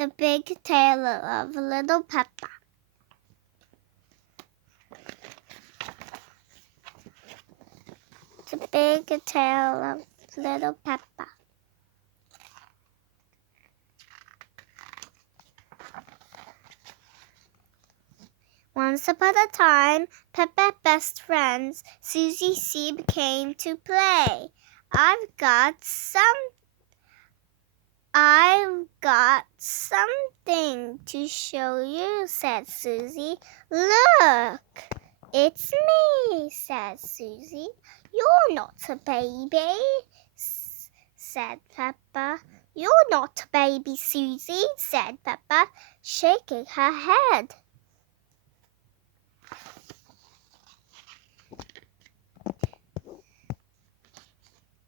The Big Tale of Little Peppa. The Big Tale of Little Peppa. Once upon a time, Peppa's best friends, Susie Sheep, came to play. I've got something to show you, said Susie. Look, it's me, said Susie. You're not a baby, said Peppa. You're not a baby, Susie, said Peppa, shaking her head.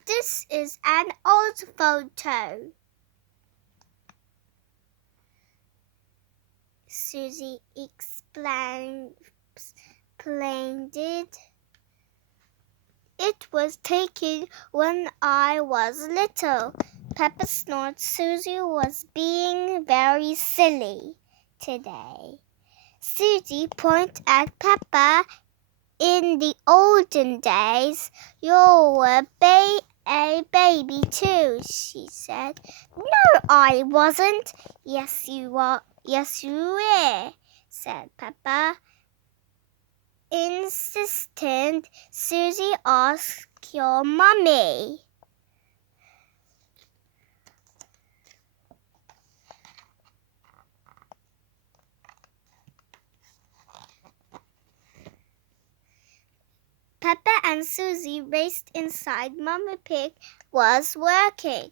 This is an old photo, Susie explained it. It was taken when I was little. Peppa snorted. Susie was being very silly today. Susie pointed at Peppa. In the olden days, you were a baby too, she said. No, I wasn't. Yes, you were. Yes, you were, said Peppa. Insistent, Susie asked your mummy. Peppa and Susie raced inside. Mummy Pig was working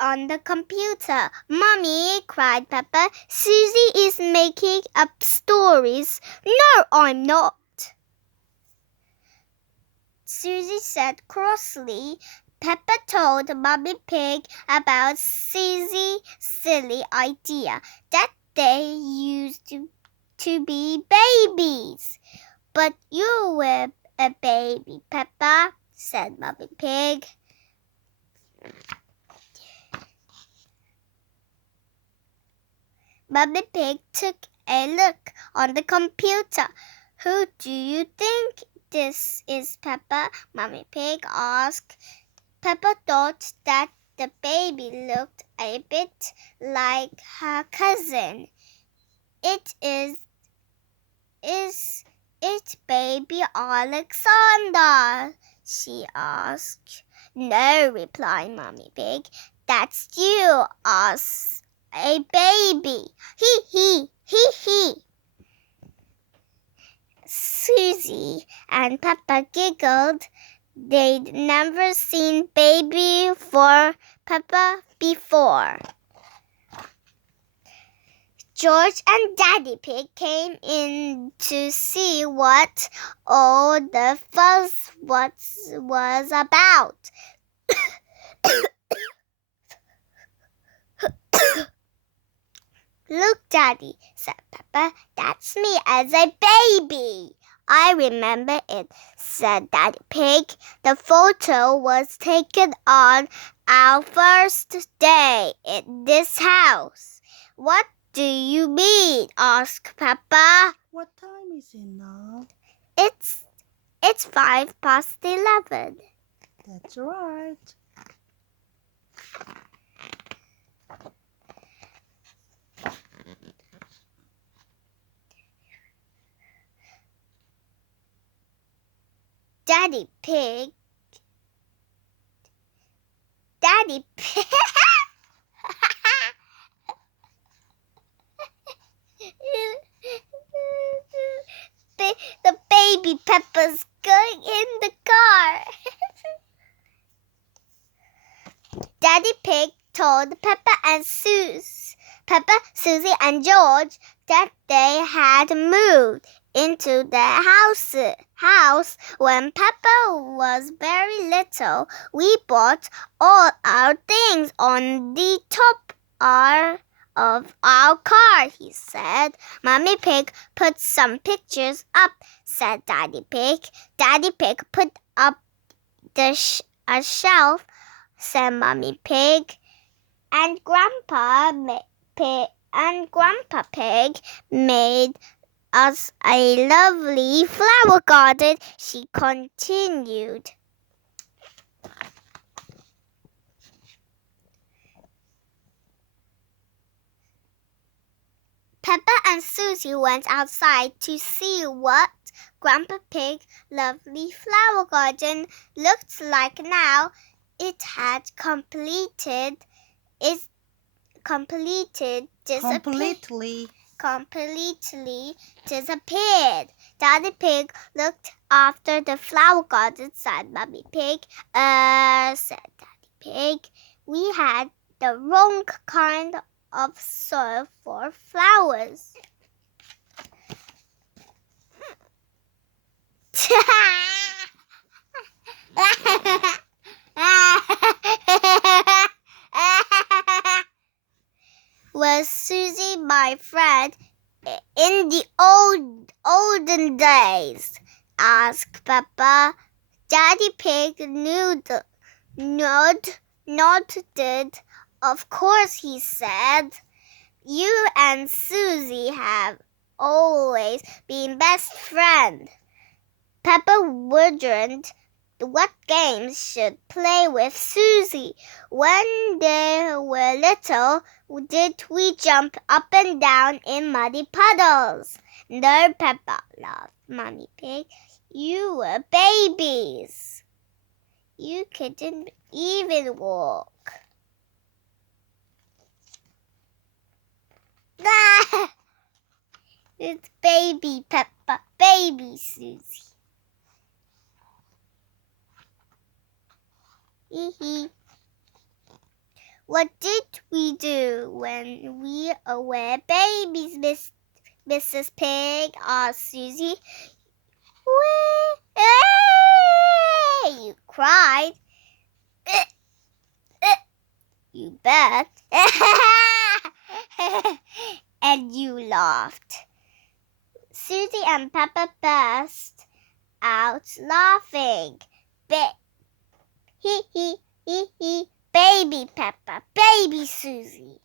on the computer. Mummy, cried Peppa, Susie is making up stories. No, I'm not, Susie said crossly. Peppa told Mummy Pig about Susie's silly idea that they used to be babies. But you were a baby, Peppa, said Mummy Pig. Mummy Pig took a look on the computer. Who do you think this is, Peppa? Mummy Pig asked. Peppa thought that the baby looked a bit like her cousin. Is it baby Alexander? She asked. No, replied Mummy Pig. That's you, us, a baby. He. Susie and Peppa giggled. They'd never seen baby for Peppa before. George and Daddy Pig came in to see what all the fuss was about. Look, Daddy, said Peppa, that's me as a baby. I remember it, said Daddy Pig. The photo was taken on our first day in this house. What do you mean? Asked Peppa. What time is it now? It's 11:05. That's right. Daddy Pig. The baby Peppa's going in the car. Daddy Pig told Peppa, Susie, and George that they had moved into the house when Peppa was very little. We bought all our things on the top of our car, he said. Mummy Pig put some pictures up, said Daddy Pig. Daddy Pig put up a shelf, said Mummy Pig. And Grandpa and Grandpa Pig made us a lovely flower garden, she continued. Peppa and Susie went outside to see what Grandpa Pig's lovely flower garden looked like now. It had completely disappeared. Daddy Pig looked after the flower garden, said Mummy Pig. Said Daddy Pig, we had the wrong kind of soil for flowers. Was Susie my friend in the olden days? Asked Peppa. Daddy Pig nodded. Of course, he said. You and Susie have always been best friends. Peppa wondered what games should play with Susie. When they were little, did we jump up and down in muddy puddles? No, Peppa, laughed Mummy Pig. You were babies. You couldn't even walk. It's baby Peppa, baby Susie. What did we do when we were babies, Mrs. Pig? Asked Susie. You cried. You bet. And you laughed. Susie and Peppa burst out laughing. Baby Peppa, baby Susie.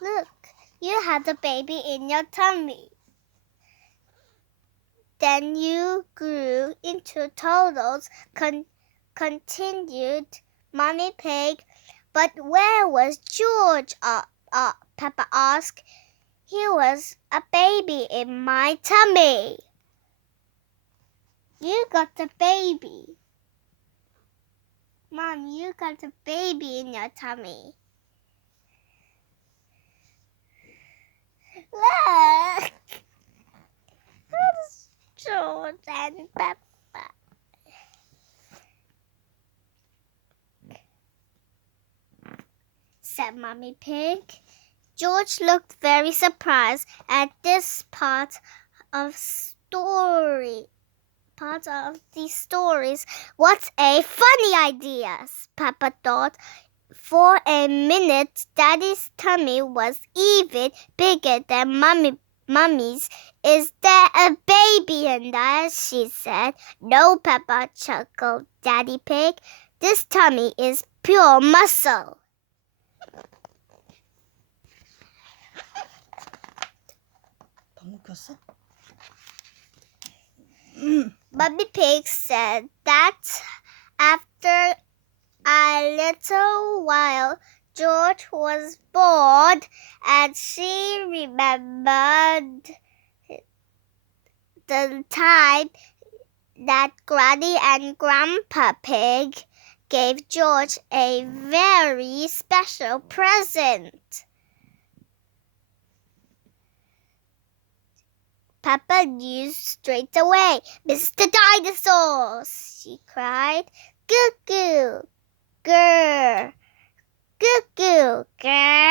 Look, you had a baby in your tummy. Then you grew into toddlers, continued Mummy Pig. But where was George? Peppa asked. He was a baby in my tummy. You got a baby. Mom, you got a baby in your tummy. Look! That's George and Peppa. Said Mummy Pig. George looked very surprised at this part of the stories. What a funny idea, Peppa thought. For a minute, Daddy's tummy was even bigger than Mummy's. Is there a baby in there? She said. No, Peppa, chuckled Daddy Pig. This tummy is pure muscle. Mummy Pig said that after a little while, George was bored, and she remembered the time that Granny and Grandpa Pig gave George a very special present. Peppa knew straight away. Mr. Dinosaur, she cried. Goo-goo, grr, goo-goo, grr.